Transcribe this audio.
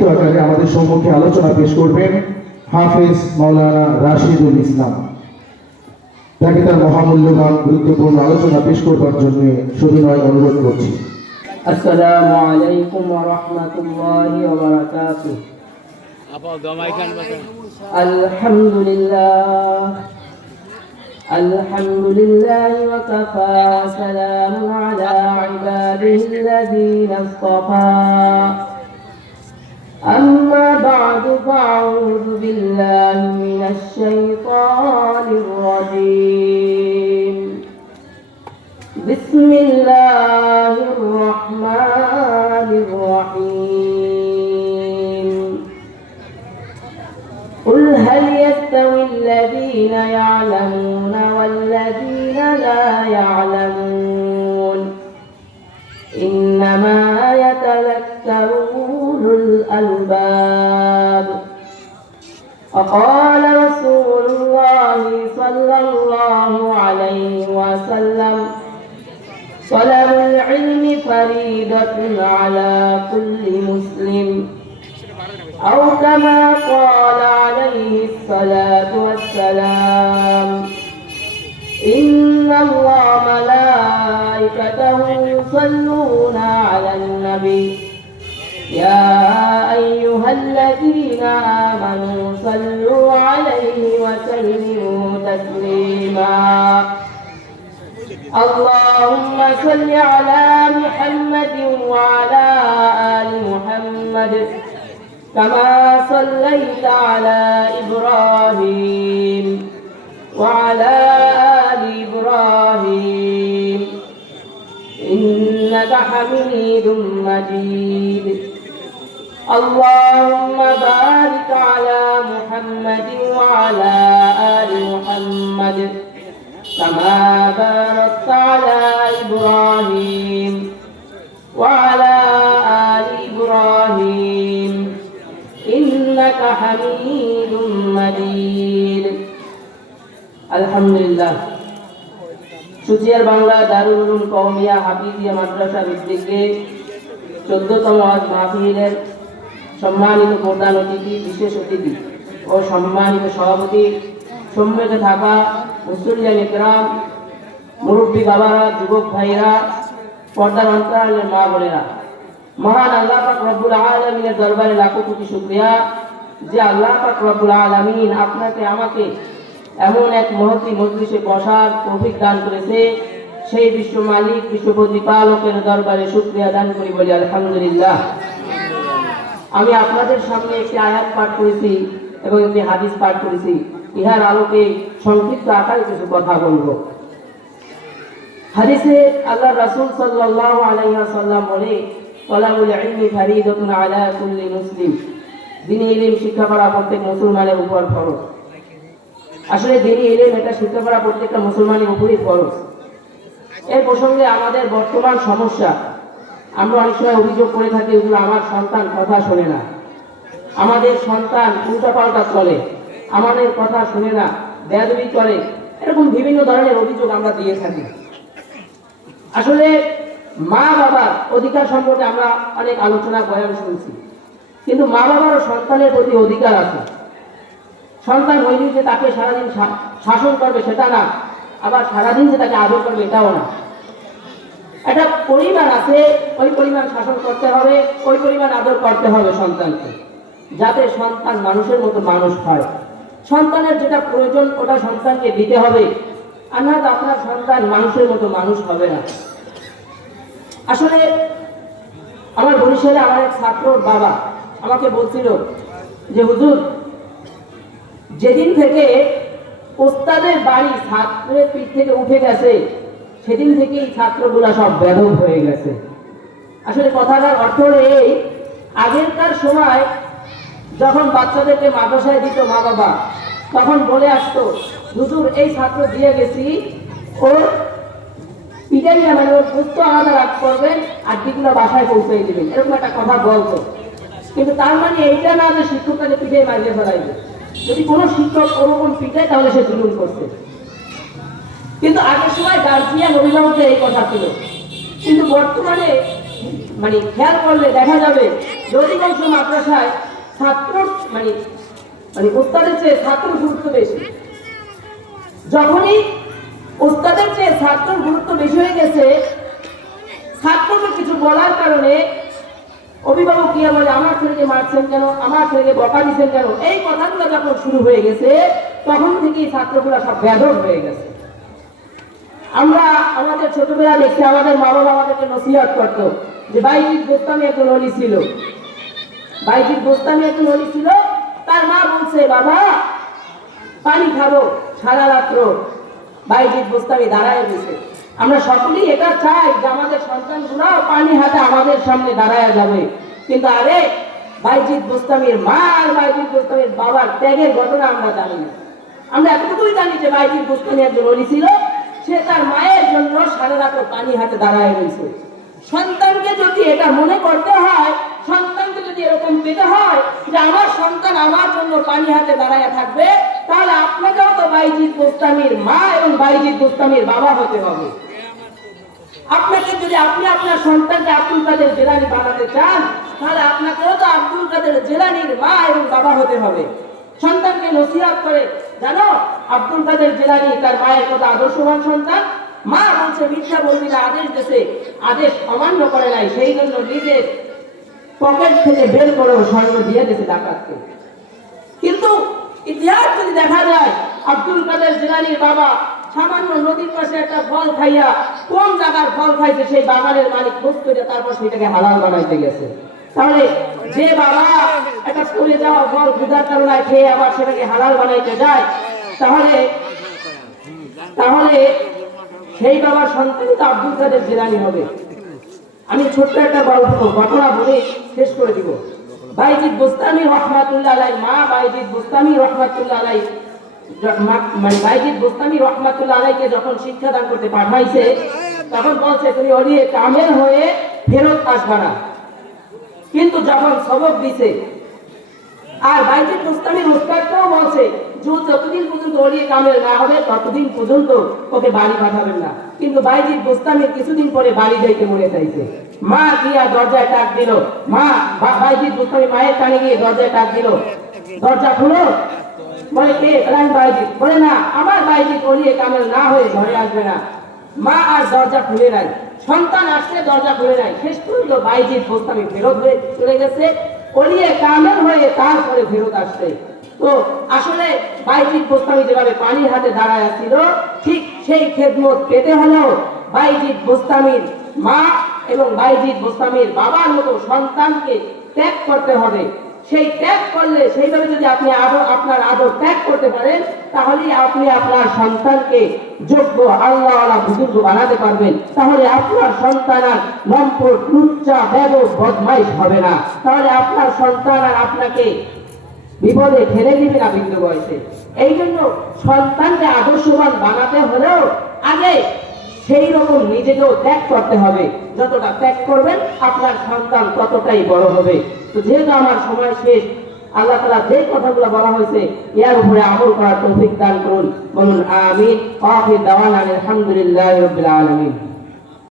সংক্ষিপ্ত আকারে আমাদের সম্মুখে আলোচনা পেশ করবেন হাফেজ মাওলানা রাশিদুল ইসলাম। তাকে তার মহামূল্যবান গুরুত্বপূর্ণ আলোচনা পেশ করবার জন্য সবিনয় অনুরোধ করছি। আসসালামু আলাইকুম ওয়া রাহমাতুল্লাহি ওয়া বারাকাতুহু। আলহামদুলিল্লাহ ওয়া কাফা সালামুন আলা ইবাদিহিল্লাযীনা ইসতাফা। أما بعد فأعوذ بالله من الشيطان الرجيم. بسم الله الرحمن الرحيم. قل هل يستوي الذين يعلمون والذين لا يعلمون إنما يتذكر أولو الألباب. وقال رسول الله صلى الله عليه وسلم طلب العلم فريضة على كل مسلم أو كما قال عليه الصلاة والسلام إن الله ملائكته يصلون على النبي يا أيها الذين آمنوا صلوا عليه وسلموا تسليما. اللهم صل على محمد وعلى آل محمد كما صليت على إبراهيم وعلى آل إبراهيم إنك حميد مجيد. اللهم بارك على محمد وعلى آل محمد كما باركت على إبراهيم وعلى آل إبراهيم إنك حميد مجيد. আলহামদুলিল্লাহ। সুচিয়ার বাংলা দারুল উলুম কওমিয়া হাফিজিয়া মাদ্রাসা উদ্যোগে 14তম ওয়াজ মাহফিলের সম্মানিত প্রধান অতিথি, বিশেষ অতিথি ও সম্মানিত সভাপতি, সম্মেলনে থাকা মুসল্লিয়ান ইকরাম, মুরব্বী বাবারা, যুবক ভাইরা, পর্দার অন্তরালের মা বোনেরা, মহান আল্লাহ পাক রব্বুল আলামিনের দরবারে লাখো কোটি শুকরিয়া যে আল্লাহ পাক রব্বুল আলামিন আপনাকে আমাকে এমন এক মহতী মজলিসে বসার তৌফিক দান করেছে। সেই বিশ্ব মালিক, বিশ্ব প্রতিপালকের দরবারে শুকরিয়া দান করি, বলি আলহামদুলিল্লাহ। আমি আপনাদের সামনে একটি আয়াত পাঠ করেছি এবং একটি হাদিস পাঠ করেছি। ইহার আলোকে সংক্ষিপ্ত আকারে কিছু কথা বলব। হাদিসে আল্লাহ রাসূল সাল্লাল্লাহু আলাইহি ওয়াসাল্লাম বলে, তলাবুল ইলমি ফারিদাতুন আলা কুল্লি মুসলিম। দ্বীনি ইলম শিক্ষা করা প্রত্যেক মুসলমানের উপর ফরজ। আসলে দ্বীনি ইলম এটা শিক্ষা করা প্রত্যেকটা মুসলমানের উপরই ফরজ। এর প্রসঙ্গে আমাদের বর্তমান সমস্যা, আমরা অনেক সময় অভিযোগ করে থাকি এগুলো আমার সন্তান কথা শোনে না, আমাদের সন্তান উল্টাপাল্টা চলে, আমাদের কথা শোনে না, বেয়াদবি করে, এরকম বিভিন্ন ধরনের অভিযোগ আমরা দিয়ে থাকি। আসলে মা বাবার অধিকার সম্পর্কে আমরা অনেক আলোচনা বয়ান শুনছি, কিন্তু মা বাবারও সন্তানের প্রতি অধিকার আছে। সন্তান হইলেই যে তাকে সারাদিন শাসন করবে সেটা না, আবার সারাদিন যে তাকে আদর করবে এটাও না। একটা পরিমাণ আছে, ওই পরিমাণ শাসন করতে হবে, ওই পরিমাণ আদর করতে হবে সন্তানকে, যাতে সন্তান মানুষের মতো মানুষ হয়। সন্তানের যেটা প্রয়োজন ওটা সন্তানকে দিতে হবে, আর না আপনার সন্তান মানুষের মতো মানুষ হবে না। আসলে আমার বরিশালে আমার এক ছাত্রর বাবা আমাকে বলছিল যে হুজুর, যেদিন থেকে ওস্তাদের বাড়ি ছাত্রের পিঠ থেকে উঠে গেছে সেদিন থেকেই ছাত্রগুলা সব বেদব হয়ে গেছে। আসলে কথাটার অর্থ এই, আগেরকার সময় যখন বাচ্চাদেরকে মাদ্রাসায় দিত মা বাবা, তখন বলে আসতো হুজুর এই ছাত্র দিয়ে গেছি, ওর পিটাইয়া মানে ওর পুস্ত আলাদা রাখ করবেন আর দিকগুলো বাসায় পৌঁছে দিবেন, এরকম একটা কথা বলতো। কিন্তু তার মানে এইটা না যে শিক্ষকটাকে পিটাই মারিয়ে ফেলাইবে। যদি কোনো শিক্ষক ওরকম পিটায় তাহলে সে জুলুম করছে। কিন্তু আগের সময় গার্জিয়ান অভিভাবকের এই কথা ছিল, কিন্তু বর্তমানে মানে খেয়াল করলে দেখা যাবে যে অধিকাংশ মাদ্রাসায় ছাত্র মানে মানে ওস্তাদের চেয়ে ছাত্র গুরুত্ব বেশি। যখনই ওস্তাদের চেয়ে ছাত্র গুরুত্ব বেশি হয়ে গেছে, ছাত্রকে কিছু বলার কারণে অভিভাবক গিয়ে বলে আমার ছেলেকে মারছেন কেন, আমার ছেলেকে বকা দিচ্ছেন কেন, এই কথাগুলো যখন শুরু হয়ে গেছে তখন থেকেই ছাত্রগুলো সব বেদর হয়ে গেছে। আমরা আমাদের ছোটবেলা দেখছি আমাদের মা বাবা আমাদেরকে নসিহত করতো যে বাইজিদ বোস্তামি একজন অলি ছিল, বাইজিদ বোস্তামি একজন অলি ছিল। তার মা বলছে বাবা পানি খাবো, সারা রাত্র বাইজিদ বোস্তামি দাঁড়ায় গেছে। আমরা সকলেই এটা চাই যে আমাদের সন্তানগুলো পানি হাতে আমাদের সামনে দাঁড়ায় যাবে, কিন্তু আরে বাইজিদ বোস্তামির মা আর বাইজিদ বোস্তামির বাবার ত্যাগের ঘটনা আমরা জানি না। আমরা এতটুকুই জানি যে বাইজিদ বোস্তামি একজন অলি ছিল, সে তার মায়ের জন্য সারা রাত পানি হাতে দাঁড়ায় রয়েছে। সন্তানকে যদি এটা মনে করতে হয়, সন্তানকে যদি এরকম পেতে হয় যে আমার সন্তান আমার জন্য পানি হাতে দাঁড়ায় থাকবে, তাহলে আপনাকেও তো বাইজিদ বোস্তামির মা এবং বাইজিদ বোস্তামির বাবা হতে হবে। আপনাকে যদি আপনি আপনার সন্তানকে আব্দুল কাদের জিলানী বানাতে চান, তাহলে আপনাকেও তো আব্দুল কাদের জিলানীর মা এবং বাবা হতে হবে। সন্তানকে নসিহত করে, জানো আব্দুল কাদের জিলানী তার মায়ের কত আদর্শবান সন্তান। মা বলছে মিথ্যা বলবি না, আদেশ দিয়েছে, আদেশ অমান্য করে নাই, সেই জন্য নিজের পকেট থেকে বের করে স্বর্ণ দিয়ে দিয়েছে ডাকাতকে। কিন্তু ইতিহাস যদি দেখা যায়, আব্দুল কাদের জিলানীর বাবা সামান্য নদীর পাশে একটা ফল খাইয়া কোন জায়গার ফল খাইছে সেই বাগানের মালিক খোঁজ করে তারপর সেটাকে হালাল বানাইতে গেছে। তাহলে যে বাবা একটা পড়ে যাওয়া ফল ক্ষুধার কারণে খেয়ে আবার সেটাকে হালাল বানাইতে যায়, তাহলে তাহলে সেই বাবার সন্তানই তো আব্দুল কাদের জিলানী হবে। আমি ছোট্ট একটা ঘটনা বলে শেষ করে দিব। বাইজিদ বোস্তামি রহমাতুল্লাহ আলাইহি মা বাইজিদ বোস্তামি রহমাতুল্লাহ আলাইহি মানে বাইজিদ বোস্তামি রহমাতুল্লাহ আলাইহিকে যখন শিক্ষাদান করতে পাঠাইছে, তখন বলছে তুমি ওলিয়ে কামেল হয়ে ফেরত আসবা না। কিন্তু যখন সবক দিছে, আর বাইজিদ বোস্তামির উস্তাদকেও বলছে যে যতদিন পর্যন্ত ওলিয়ে কামেল না হবে ততদিন পর্যন্ত ওকে বাড়ি পাঠাবেন না। কিন্তু বাইজিদ বোস্তামির কিছুদিন পরে বাড়ি যাইতে মনে চাইছে। মা গিয়া দরজায় ডাক দিল, মা বাইজিদ বোস্তামি মায়ের কানে গিয়ে দরজায় ডাক দিল, দরজা খুলো। বলে কে? বাইজিদ। বলে না, আমার বাইজিদ ওলিয়ে কামেল না হয়ে ঘরে আসবে না। মা আর দরজা খুলে নাই, সন্তান আসছে দরজা খুলে নাই, শেষ পর্যন্ত বাইজিদ বোস্তামি ফেরত হয়ে চলে গেছে, ওলিয়ে কামেল হয়ে তারপরে ফেরত আসছে। তো আসলে বাইজিদ বোস্তামি যেভাবে পানির হাতে দাঁড়ায় ছিল, ঠিক সেই খেদমত পেতে হলেও বাইজিদ বোস্তামির মা এবং বাইজিদ বোস্তামির বাবার মতো সন্তানকে ত্যাগ করতে হবে। সেই ত্যাগ করলে, সেইভাবে যদি আপনি আপনার আদর ত্যাগ করতে পারেন, তাহলেই আপনি আপনার সন্তানকে যোগ্য আল্লাহওয়ালা বুজুর্গ বানাতে পারবেন। তাহলে আপনার সন্তান আর লম্পট, লুচ্চা, বেদব, বদমাইশ হবে না। তাহলে আপনার সন্তান আর আপনাকে বিপদে ঠেলে দিবে না বৃদ্ধ বয়সে। এই জন্য সন্তানকে আদর্শবান বানাতে হলেও আগে সেই রকম নিজেকেও ত্যাগ করতে হবে। যতটা ত্যাগ করবেন আপনার সন্তান ততটাই বড় হবে। তো যেহেতু আমার সময় শেষ, আল্লাহ তাআলা যে কথাগুলো বলা হয়েছে এর উপরে আমল করার তৌফিক দান করুন। বলুন আমিন। আখির দাওয়ানা আলহামদুলিল্লাহি রাব্বিল আলামিন।